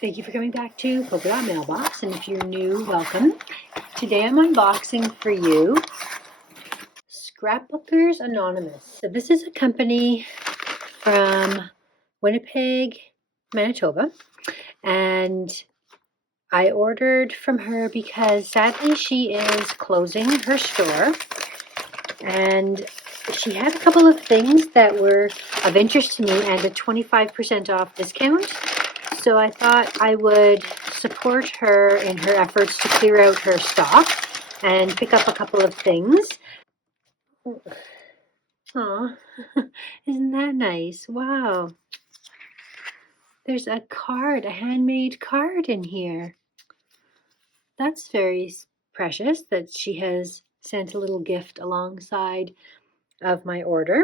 Thank you for coming back to Polka Dot Mailbox, and if you're new, welcome. Today I'm unboxing for you Scrapbookers Anonymous. So this is a company from Winnipeg, Manitoba, and I ordered from her because sadly she is closing her store, and she had a couple of things that were of interest to me and a 25% off discount. So I thought I would support her in her efforts to clear out her stock and pick up a couple of things. Aw, isn't that nice? Wow. There's a card, a handmade card in here. That's very precious that she has sent a little gift alongside of my order.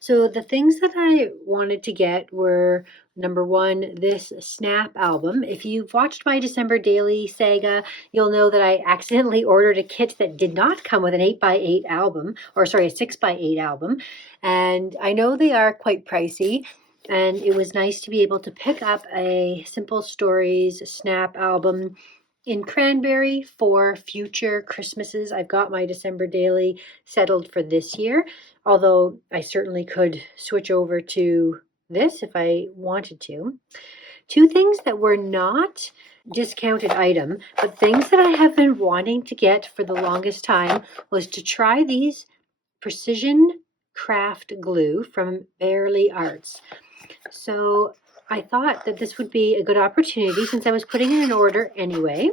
So the things that I wanted to get were, number one, this Snap album. If you've watched my December daily saga, you'll know that I accidentally ordered a kit that did not come with an 8x8 album, or sorry, a 6x8 album. And I know they are quite pricey. And it was nice to be able to pick up a Simple Stories Snap album in cranberry for future Christmases. I've got my December daily settled for this year, although I certainly could switch over to this if I wanted to. Two things that were not discounted item, but things that I have been wanting to get for the longest time was to try these precision craft glue from Bearly Arts. So I thought that this would be a good opportunity, since I was putting in an order anyway,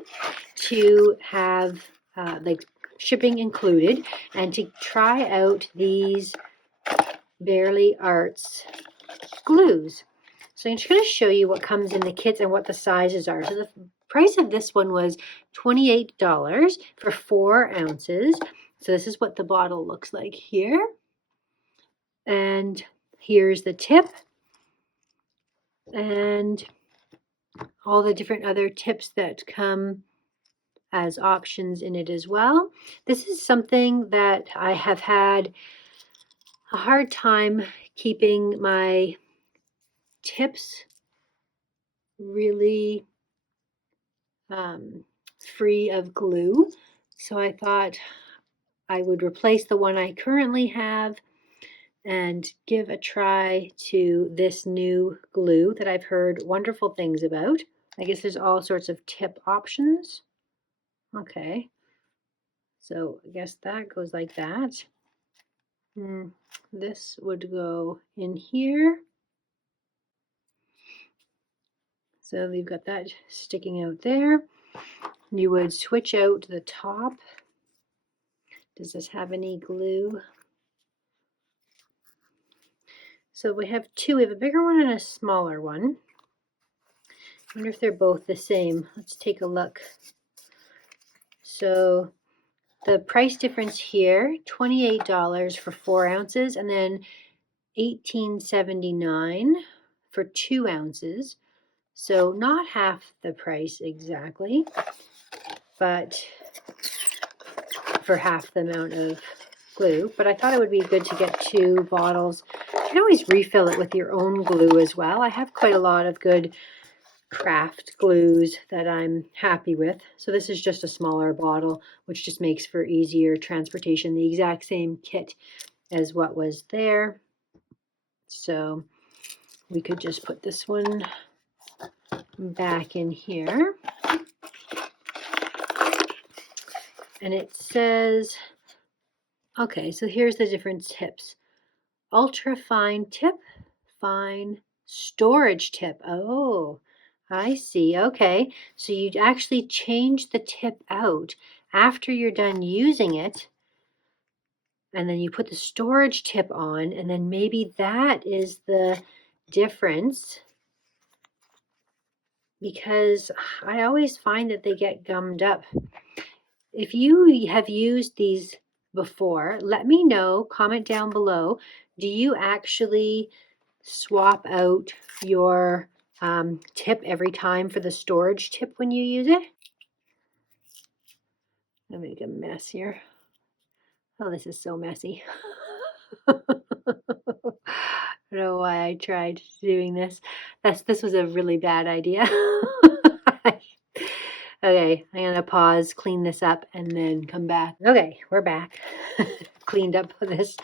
to have like shipping included and to try out these Bearly Arts glues. So I'm just going to show you what comes in the kits and what the sizes are. So the price of this one was $28 for 4 ounces. So this is what the bottle looks like here. And here's the tip. And all the different other tips that come as options in it as well. This is something that I have had a hard time keeping my tips really free of glue. So I thought I would replace the one I currently have and give a try to this new glue that I've heard wonderful things about. I guess there's all sorts of tip options. Okay, so I guess that goes like that. This would go in here. So you've got that sticking out there. You would switch out the top. Does this have any glue? So we have two. We have a bigger one and a smaller one. I wonder if they're both the same. Let's take a look. So the price difference here, $28 for 4 ounces, and then $18.79 for 2 ounces. So not half the price exactly, but for half the amount of glue. But I thought it would be good to get 2 bottles. You can always refill it with your own glue as well. I have quite a lot of good craft glues that I'm happy with. So this is just a smaller bottle, which just makes for easier transportation. The exact same kit as what was there. So we could just put this one back in here. And it says, okay, so here's the different tips. Ultra fine tip, fine storage tip. Oh, I see. Okay, so you actually change the tip out after you're done using it, and then you put the storage tip on, and then maybe that is the difference, because I always find that they get gummed up. If you have used these before, let me know, comment down below. Do you actually swap out your tip every time for the storage tip when you use it? I'm gonna make a mess here. Oh, this is so messy. I don't know why I tried doing this. This was a really bad idea. Okay, I'm gonna pause, clean this up, and then come back. Okay, we're back. Cleaned up this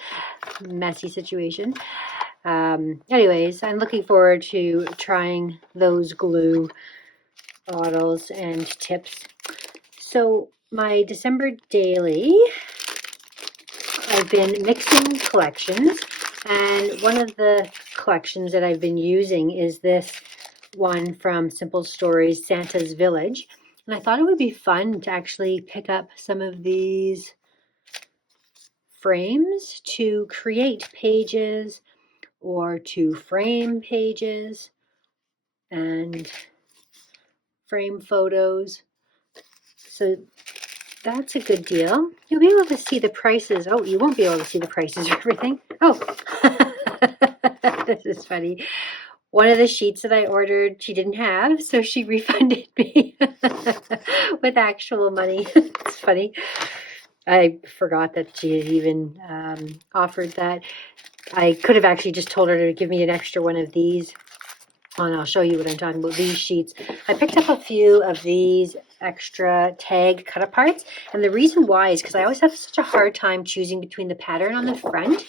messy situation. Anyways, I'm looking forward to trying those glue bottles and tips. So my December daily, I've been mixing collections, and one of the collections that I've been using is this one from Simple Stories, Santa's Village. And I thought it would be fun to actually pick up some of these frames to create pages or to frame pages and frame photos. So that's a good deal. You'll be able to see the prices. Oh, you won't be able to see the prices of everything. Oh, this is funny. One of the sheets that I ordered, she didn't have, so she refunded me with actual money. It's funny. I forgot that she had even offered that. I could have actually just told her to give me an extra one of these. And I'll show you what I'm talking about, these sheets. I picked up a few of these extra tag cut aparts, and the reason why is because I always have such a hard time choosing between the pattern on the front.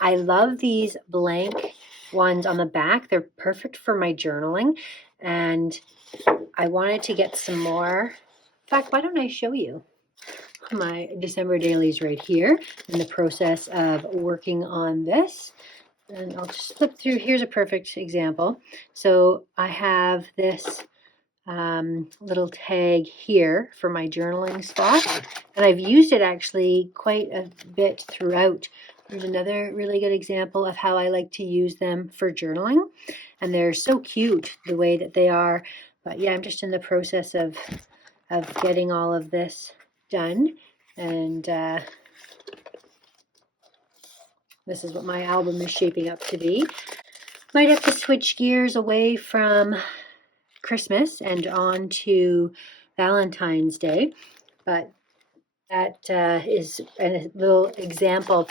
I love these blank ones on the back. They're perfect for my journaling, and I wanted to get some more. In fact, why don't I show you my December dailies right here in the process of working on this. And I'll just flip through. Here's a perfect example. So I have this little tag here for my journaling spot, and I've used it actually quite a bit throughout. There's another really good example of how I like to use them for journaling, and they're so cute the way that they are. But yeah, I'm just in the process of getting all of this done, and this is what my album is shaping up to be. Might have to switch gears away from Christmas and on to Valentine's Day, but that is a little example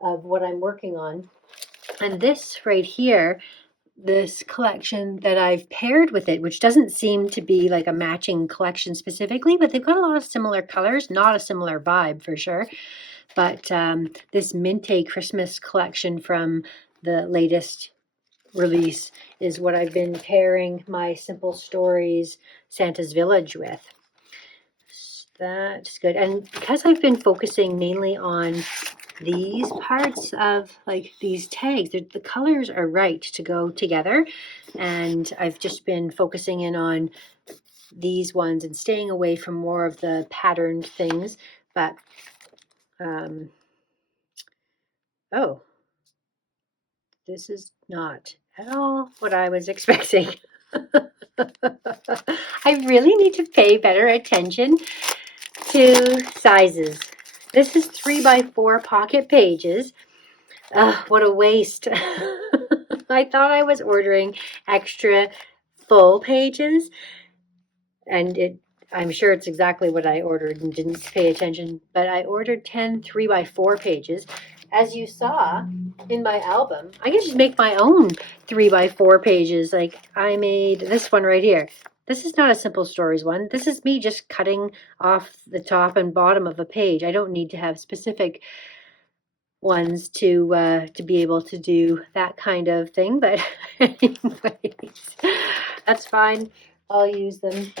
of what I'm working on. And this right here, this collection that I've paired with it, which doesn't seem to be like a matching collection specifically, but they've got a lot of similar colors, not a similar vibe for sure. But this Minte Christmas collection from the latest release is what I've been pairing my Simple Stories Santa's Village with. That's good. And because I've been focusing mainly on these parts of like these tags, the colors are right to go together, and I've just been focusing in on these ones and staying away from more of the patterned things. But oh, this is not at all what I was expecting. I really need to pay better attention to sizes. This is 3x4 pocket pages. What a waste. I thought I was ordering extra full pages, and I'm sure it's exactly what I ordered and didn't pay attention, but I ordered 10 3x4 pages. As you saw in my album, I can just make my own 3x4 pages. Like I made this one right here. This is not a Simple Stories one. This is me just cutting off the top and bottom of a page. I don't need to have specific ones to be able to do that kind of thing. But anyways, that's fine. I'll use them.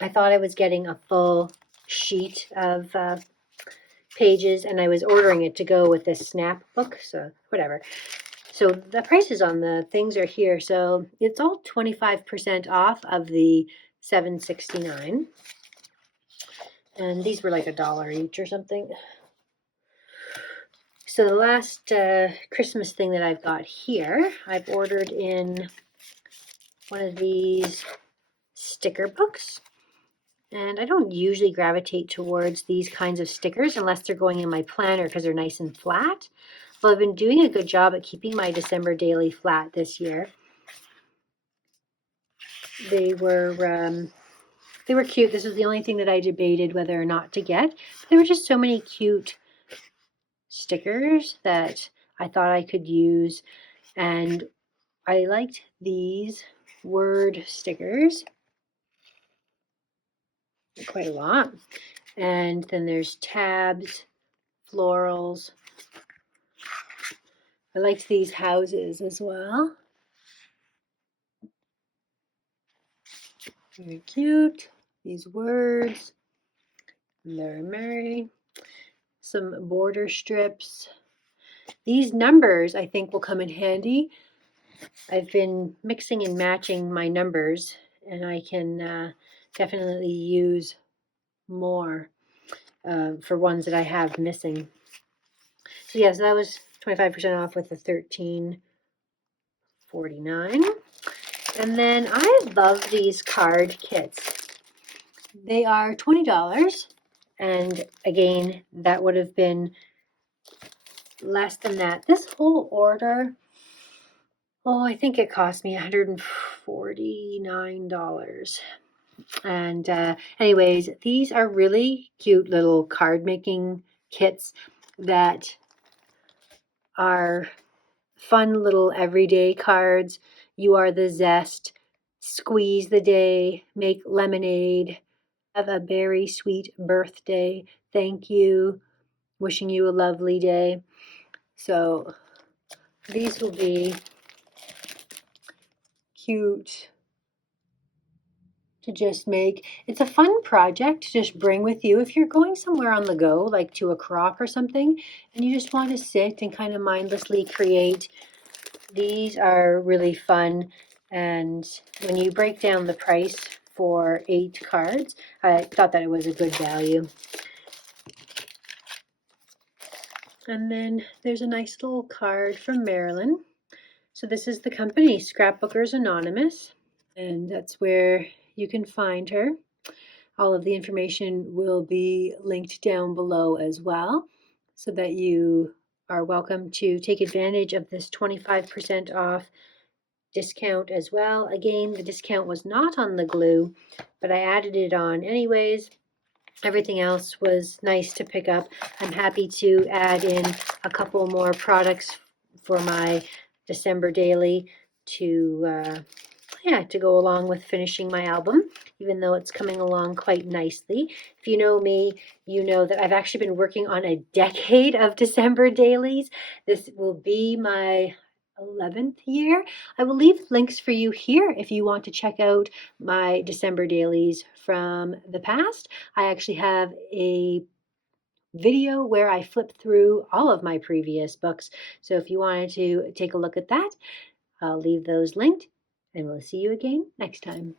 I thought I was getting a full sheet of pages, and I was ordering it to go with this snap book, so whatever. So the prices on the things are here, so it's all 25% off of the $7.69, and these were like $1 each or something. So the last Christmas thing that I've got here, I've ordered in one of these sticker books. And I don't usually gravitate towards these kinds of stickers unless they're going in my planner because they're nice and flat. Well, I've been doing a good job at keeping my December daily flat this year. They were cute. This was the only thing that I debated whether or not to get. But there were just so many cute stickers that I thought I could use. And I liked these word stickers quite a lot. And then there's tabs, florals. I liked these houses as well. Very cute. These words. Very merry. Some border strips. These numbers I think will come in handy. I've been mixing and matching my numbers, and I can definitely use more for ones that I have missing. So yes, that was 25% off with the $13.49. And then I love these card kits. They are $20. And again, that would have been less than that. This whole order, I think it cost me $149. And anyways, these are really cute little card making kits that are fun little everyday cards. You are the zest, squeeze the day, make lemonade, have a very sweet birthday, thank you, wishing you a lovely day. So these will be cute to just make. It's a fun project to just bring with you if you're going somewhere on the go, like to a crop or something, and you just want to sit and kind of mindlessly create. These are really fun, and when you break down the price for 8 cards, I thought that it was a good value. And then there's a nice little card from Marilyn. So this is the company, Scrapbookers Anonymous, and that's where you can find her. All of the information will be linked down below as well, so that you are welcome to take advantage of this 25% off discount as well. Again, the discount was not on the glue, but I added it on anyways. Everything else was nice to pick up. I'm happy to add in a couple more products for my December daily to go along with finishing my album, even though it's coming along quite nicely. If you know me, you know that I've actually been working on a decade of December dailies. This will be my 11th year. I will leave links for you here if you want to check out my December dailies from the past. I actually have a video where I flip through all of my previous books. So if you wanted to take a look at that, I'll leave those linked, and we'll see you again next time.